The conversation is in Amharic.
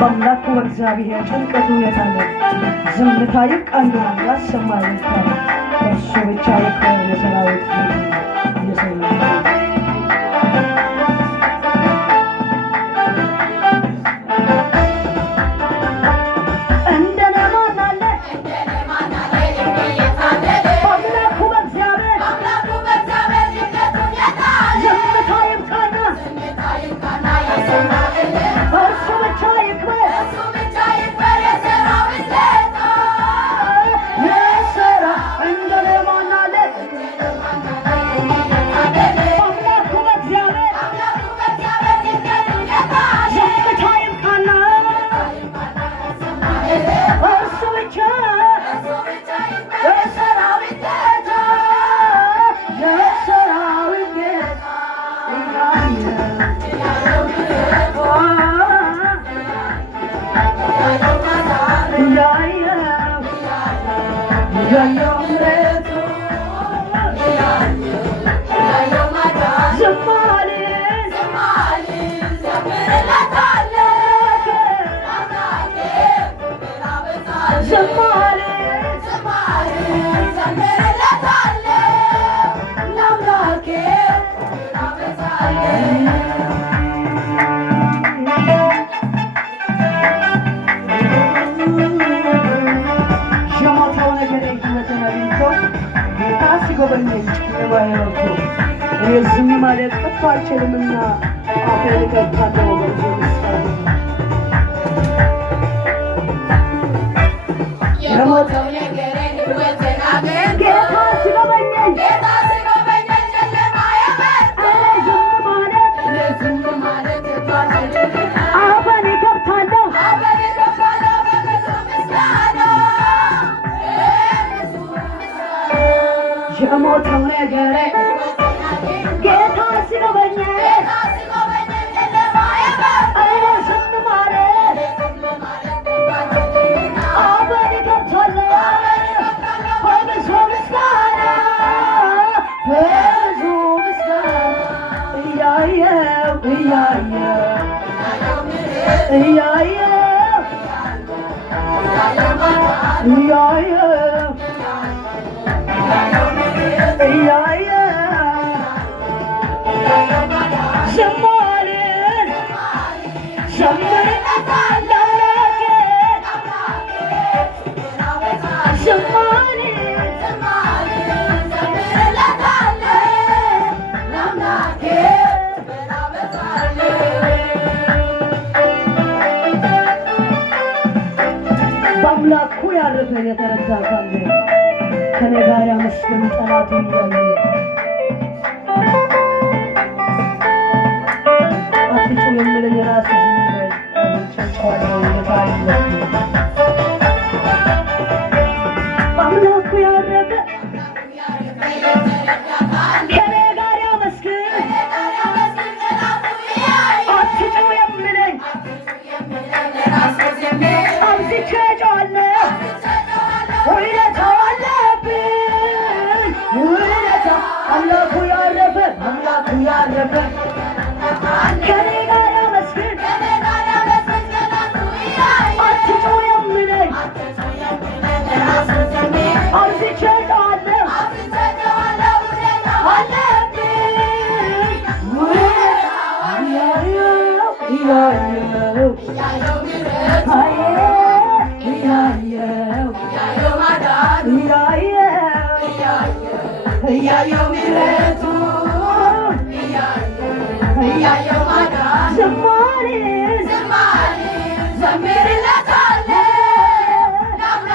በአምላኩ በእግዚአብሔር ጭንቀቱ የታለ ዝምታ ይቃና ያሰማል እርሱ ብቻ ይክበር የሰራዊት ዝም ማለት ከቶ አይችልምና አፌን ከፍታለሁ የሞተው ነገር ሕይወትን አገኝ ጌታ ሲጎበኘኝ ጨለማ የመጣ ዝም ማለት አፌን ከፍታለሁ በብዙ ምስጋና የሞተው ነገር ጌታ ሲጎበኘኝ ጨለማ የመጣ ዝም ማለት አፌን ከፍታለሁ በብዙ ምስጋና በአምላኩ ያረፈ የተረዳ ካለ ከኔ ጋር ያመስገን ጠላቱ እያለ አትጩ የምለኝ ራሱ ዝምበል ጨንጨዋለሁ የታይለ በአምላኩ ያረፈ ከኔ ጋር ያመስገን አትጩ የምለኝ አብዝቼ ጮኻለሁ ውለታው አለብኝ አምላኩ ያረፈ ከኔ ጋር ያመስግን አትጮ የምለኝ አብዝቼዋለሁ እያየው ምሕረቱ እያየው ማዳን ዝማሬ ዘምር